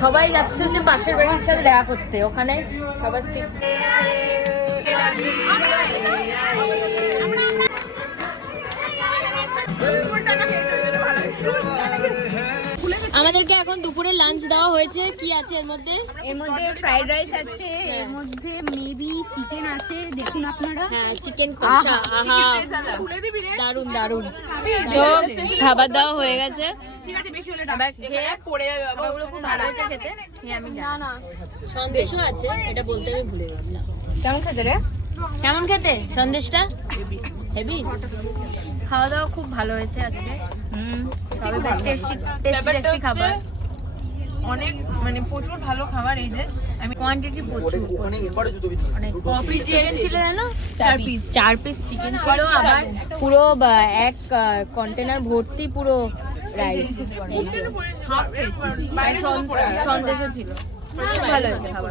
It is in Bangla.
সবাই যাচ্ছে হচ্ছে পাশের বাড়ির সাথে দেখা করতে, ওখানে সবার সিট। আমাদেরকে এখন দুপুরে লাঞ্চ দেওয়া হয়েছে। কি আছে এর মধ্যে? এর মধ্যে ফ্রাইড রাইস আছে, এর মধ্যে মেবি চিকেন আছে, দেখুন আপনারা। হ্যাঁ, চিকেন কষা। আহা, দারুন দারুন। সব খাবার দাওয়া হয়ে গেছে। ঠিক আছে, বেশি হলে এবার খেয়ে পড়ে যাবে বাবা। ওগুলো খুব ভালো হয়েছে খেতে। আমি না না, সন্দেশও আছে, এটা বলতে আমি ভুলে গেছিলাম। কেমন খেতে রে? কেমন খেতে সন্দেশটা? হেভি। খাওয়া দাওয়া খুব ভালো হয়েছে আজকে। তবে বেশ টেস্টি খাবার, অনেক মানে প্রচুর ভালো খাবার। এই যে আমি কোয়ান্টিটি প্রচুর, অনেক। কপি চিকেন ছিল জানো? 4 পিস চিকেন ছিল, আবার পুরো এক কন্টেনার ভর্তি পুরো রাইস। এই যে হাফ খেয়েছি, বাইরে সন্দেশও ছিল। ভালো হয়েছে খাবার।